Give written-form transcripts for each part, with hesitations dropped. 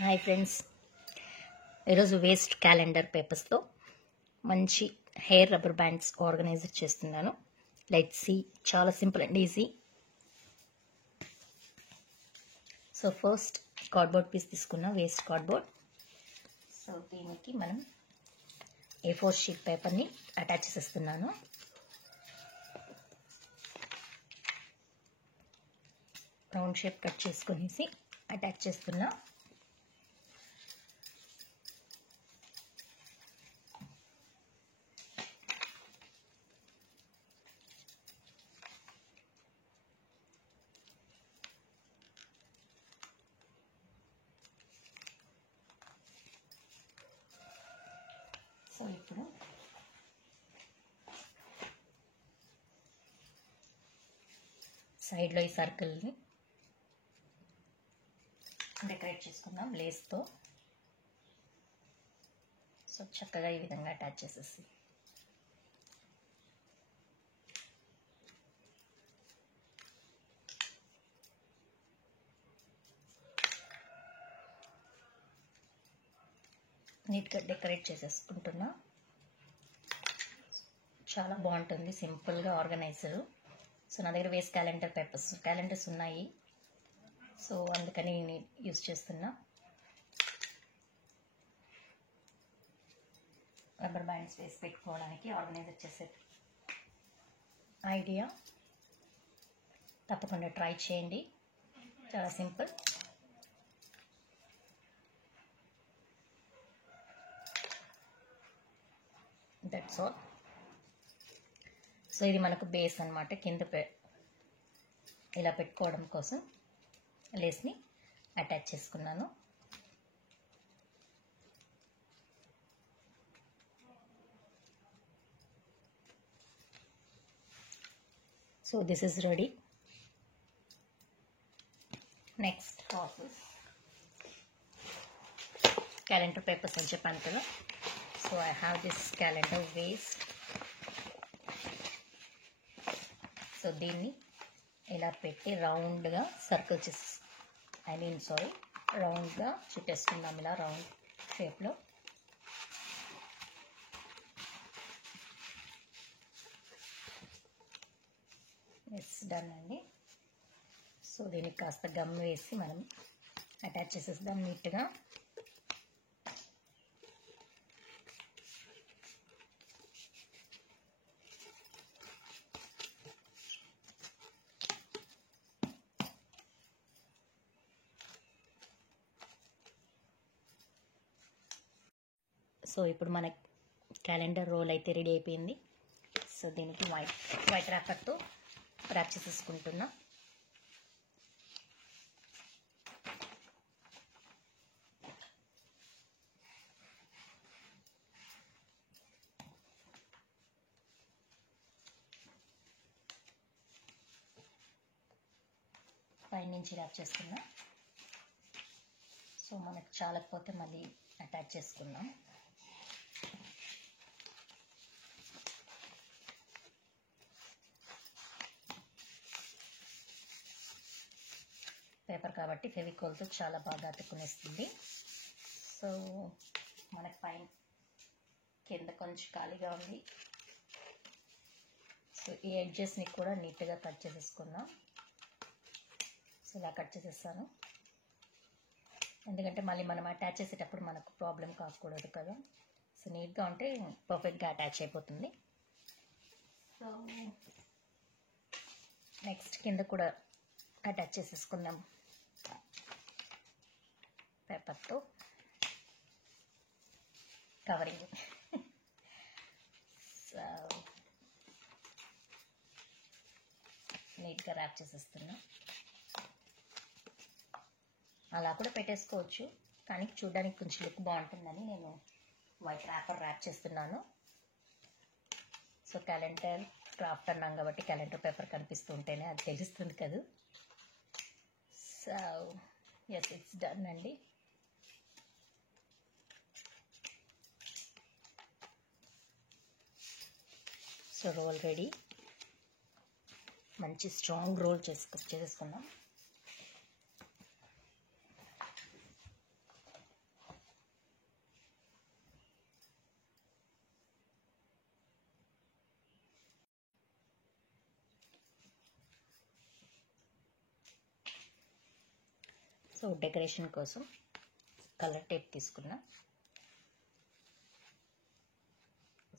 Hi friends, ఈరోజు waste calendar పేపర్స్తో మంచి హెయిర్ రబ్బర్ బ్యాండ్స్ ఆర్గనైజర్ చేస్తున్నాను. Let's see. చాలా simple and easy. So first cardboard piece తీసుకున్నా, వేస్ట్ కార్డ్బోర్డ్. సో దీనికి మనం A4 షీట్ పేపర్ని అటాచ్ చేసేస్తున్నాను. రౌండ్ షేప్ కట్ చేసుకునేసి అటాచ్ చేస్తున్నా. సో ఇప్పుడు సైడ్లో ఈ సర్కిల్ని డెకరేట్ చేసుకుందాం లేస్తో. సో చక్కగా ఈ విధంగా అటాచ్ చేసేసి నీట్గా డెకరేట్ చేసేసుకుంటున్నా. చాలా బాగుంటుంది, సింపుల్గా ఆర్గనైజరు. సో నా దగ్గర వేస్ట్ క్యాలెండర్స్ ఉన్నాయి, సో అందుకని నేను యూజ్ చేస్తున్నా. రబ్బర్ బ్యాండ్స్ వేసి పెట్టుకోవడానికి ఆర్గనైజర్ చేసే ఐడియా తప్పకుండా ట్రై చేయండి. చాలా సింపుల్. That's all. సో ఇది మనకు బేస్ అన్నమాట. కింద ఇలా పెట్టుకోవడం కోసం లేస్ని అటాచ్ చేసుకున్నాను. So this is ready. Next process calendar papers అని చెప్పాను కదా. So I have this calendar waste. So దీన్ని ఇలా పెట్టి రౌండ్గా సర్కిల్ రౌండ్గా చుట్టేసుకుందాం, ఇలా రౌండ్ షేప్లో. ఎస్, డన్ అండి. సో దీనికి కాస్త గమ్ వేసి మనం అటాచ్ చేసేద్దాం నీట్గా. సో ఇప్పుడు మన క్యాలెండర్ రోల్ అయితే రెడీ అయిపోయింది. సో దీనికి వైట్ ర్యాపర్తో ర్యాప్ చేసేసుకుంటున్నా. పైనుంచి ర్యాప్ చేసుకున్నా. సో మనకు చాలకపోతే మళ్ళీ అటాచ్ చేసుకుందాం. పేపర్ కాబట్టి ఫెవికాల్తో చాలా బాగా అతుక్కునేస్తుంది. సో మనకు పైన కింద కొంచెం ఖాళీగా ఉంది. సో ఈ ఎడ్జెస్ని కూడా నీట్గా కట్ చేసేసుకుందాం. సో ఇలా కట్ చేసేస్తాను, ఎందుకంటే మళ్ళీ మనం అటాచ్ చేసేటప్పుడు మనకు ప్రాబ్లం కాకూడదు కదా. సో నీట్గా ఉంటే పర్ఫెక్ట్గా అటాచ్ అయిపోతుంది. సో నెక్స్ట్ కింద కూడా అటాచ్ చేసేసుకుందాం పేపర్తో కవరింగ్. సో నీట్గా ర్యాప్ చేసేస్తున్నా. అలా కూడా పెట్టేసుకోవచ్చు, కానీ చూడడానికి కొంచెం లుక్ బాగుంటుందని నేను వైట్ ర్యాప్ చేస్తున్నాను. సో క్యాలెండర్ క్రాఫ్ట్ అన్నాం కాబట్టి క్యాలెండర్ పేపర్ కనిపిస్తూ ఉంటేనే అది తెలుస్తుంది కదా. సో ఎస్, ఇట్స్ డన్ అండి. So role ready. మంచి స్ట్రాంగ్ రోల్ చేసేసుకుందాం. సో డెకరేషన్ కోసం కలర్ టేప్ తీసుకున్నా.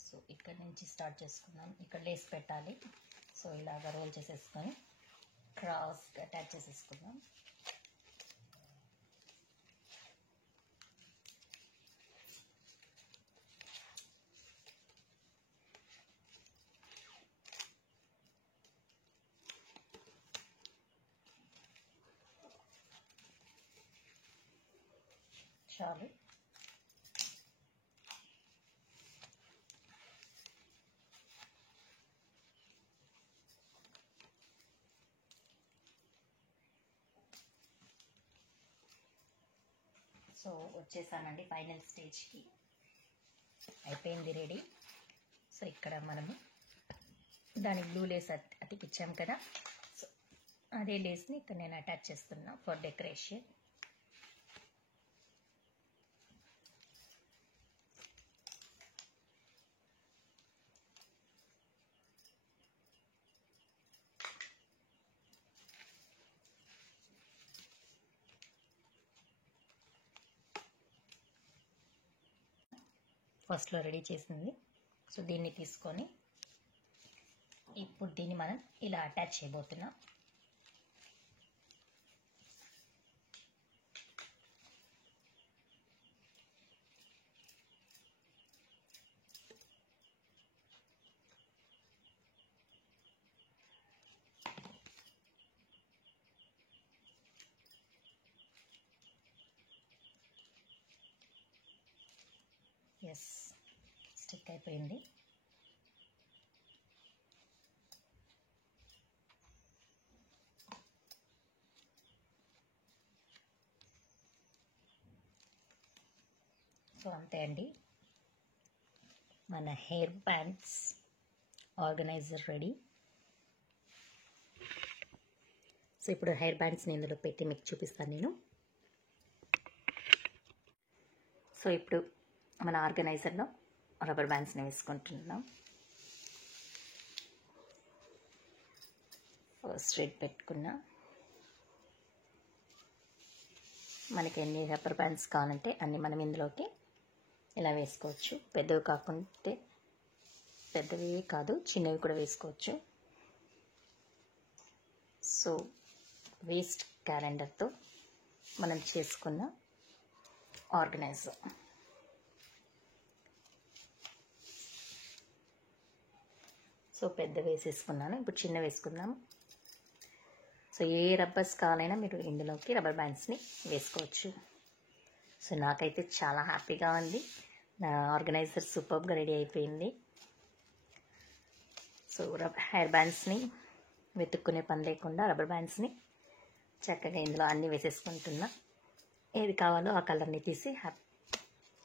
సో ఇక్కడ నుంచి స్టార్ట్ చేసుకున్నాం. ఇక్కడ లేస్ పెట్టాలి. సో ఇలాగ రోల్ చేసేసుకొని క్రాస్గా అటాచ్ చేసేసుకున్నాం. చాలు. సో వచ్చేసానండి ఫైనల్ స్టేజ్కి. అయిపోయింది, రెడీ. సో ఇక్కడ మనము దానికి బ్లూ లేస్ అతికిచ్చాం కదా, సో అదే లేస్ని ఇక్కడ నేను అటాచ్ చేస్తున్నా ఫర్ డెకరేషన్. ఫస్ట్లో రెడీ చేసింది. సో దీన్ని తీసుకొని ఇప్పుడు దీన్ని మనం ఇలా అటాచ్ చేయబోతున్నాం. ఎస్, స్టిక్ అయిపోయింది. సో అంతే అండి, మన hair bands organizer ready. So ఇప్పుడు హెయిర్ బ్యాండ్స్ని ఇందులో పెట్టి మీకు చూపిస్తాను నేను. సో ఇప్పుడు మన ఆర్గనైజర్లో రబ్బర్ బ్యాండ్స్ని వేసుకుంటున్నాం. ఫస్ట్ రెడ్ పెట్టుకున్నా. మనకి ఎన్ని రబ్బర్ బ్యాండ్స్ కావాలంటే అన్ని మనం ఇందులోకి ఇలా వేసుకోవచ్చు. పెద్దవి కాకుంటే పెద్దవి కాదు, చిన్నవి కూడా వేసుకోవచ్చు. సో వేస్ట్ క్యాలెండర్తో మనం చేసుకున్న ఆర్గనైజర్. సో పెద్ద వేసేసుకున్నాను, ఇప్పుడు చిన్న వేసుకుందాము. సో ఏ రబ్బర్స్ కావాలైనా మీరు ఇందులోకి రబ్బర్ బ్యాండ్స్ని వేసుకోవచ్చు. సో నాకైతే చాలా హ్యాపీగా ఉంది. నా ఆర్గనైజర్ సూపర్గా రెడీ అయిపోయింది. సో హెయిర్ బ్యాండ్స్ని వెతుక్కునే పని లేకుండా రబ్బర్ బ్యాండ్స్ని చక్కగా ఇందులో అన్నీ వేసేసుకుంటున్నా. ఏది కావాలో ఆ కలర్ని తీసి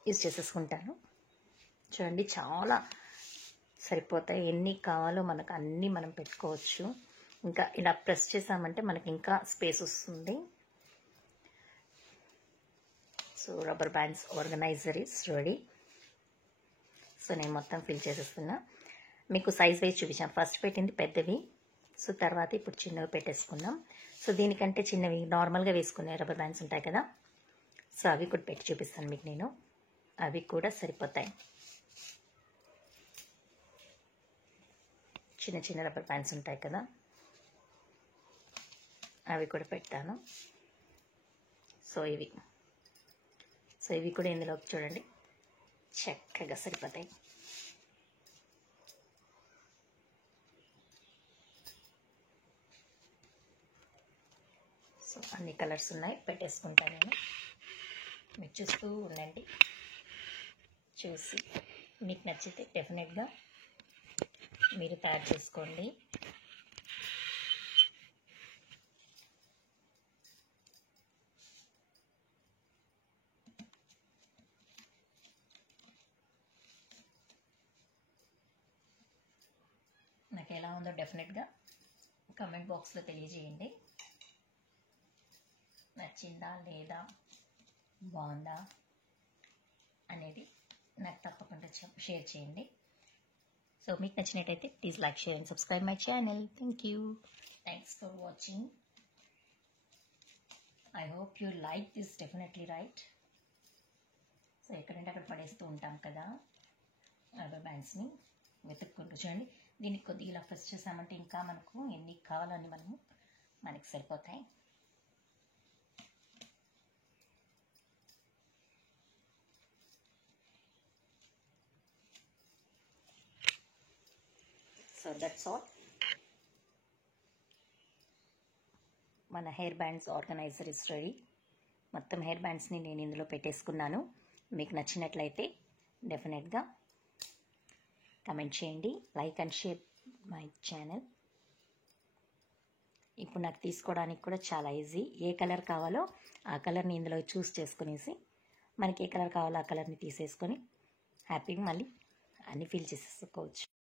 యూజ్ చేసేసుకుంటాను. చూడండి, చాలా సరిపోతాయి. ఎన్ని కావాలో మనకు అన్నీ మనం పెట్టుకోవచ్చు. ఇంకా ఇలా ప్రెస్ చేసామంటే మనకి ఇంకా స్పేస్ వస్తుంది. So rubber bands organizer is ready. So నేను మొత్తం ఫిల్ చేసేస్తున్నా. మీకు సైజ్ వైజ్ చూపించాను. ఫస్ట్ పెట్టింది పెద్దవి, సో తర్వాత ఇప్పుడు చిన్నవి పెట్టేసుకున్నాం. సో దీనికంటే చిన్నవి నార్మల్గా వేసుకునే రబ్బర్ బ్యాండ్స్ ఉంటాయి కదా, సో అవి కూడా పెట్టి చూపిస్తాను మీకు నేను. అవి కూడా సరిపోతాయి. చిన్న చిన్న రబ్బర్ బ్యాండ్స్ ఉంటాయి కదా, అవి కూడా పెట్టాను. సో ఇవి కూడా ఇందులో చూడండి చక్కగా సరిపోతాయి. సో అన్ని కలర్స్ ఉన్నాయి, పెట్టేసుకుంటాను నేను. మీరు చూస్తూ ఉండండి. చూసి మీకు నచ్చితే డెఫినెట్గా మీరు తయారు చేసుకోండి. నాకు ఎలా ఉందో డెఫినెట్గా కామెంట్ బాక్స్లో తెలియజేయండి. నచ్చిందా లేదా, బాగుందా అనేది నాకు తప్పకుండా షేర్ చేయండి. సో మీకు నచ్చినట్టయితే please like, share and subscribe my channel. Thank you. Thanks for watching. I hope you like this, definitely right. So ఎక్కడంటే అక్కడ పడేస్తూ ఉంటాం కదా రబ్బర్ బ్యాండ్స్ని, వెతుక్కుంటూ చూడండి. దీనికి కొద్దిగా ఇలా ప్రెస్ చేసామంటే ఇంకా మనకు ఎన్ని కావాలని మనకి సరిపోతాయి. So that's all. మన hair bands organizer is ready. మొత్తం హెయిర్ బ్యాండ్స్ని నేను ఇందులో పెట్టేసుకున్నాను. మీకు నచ్చినట్లయితే డెఫినెట్గా కమెంట్ చేయండి, like and share my channel. ఇప్పుడు నాకు తీసుకోవడానికి కూడా చాలా ఈజీ. ఏ కలర్ కావాలో ఆ కలర్ని ఇందులో చూస్ చేసుకునేసి మనకి ఏ కలర్ కావాలో ఆ కలర్ని తీసేసుకొని హ్యాపీగా మళ్ళీ అన్ని ఫిల్ చేసేసుకోవచ్చు.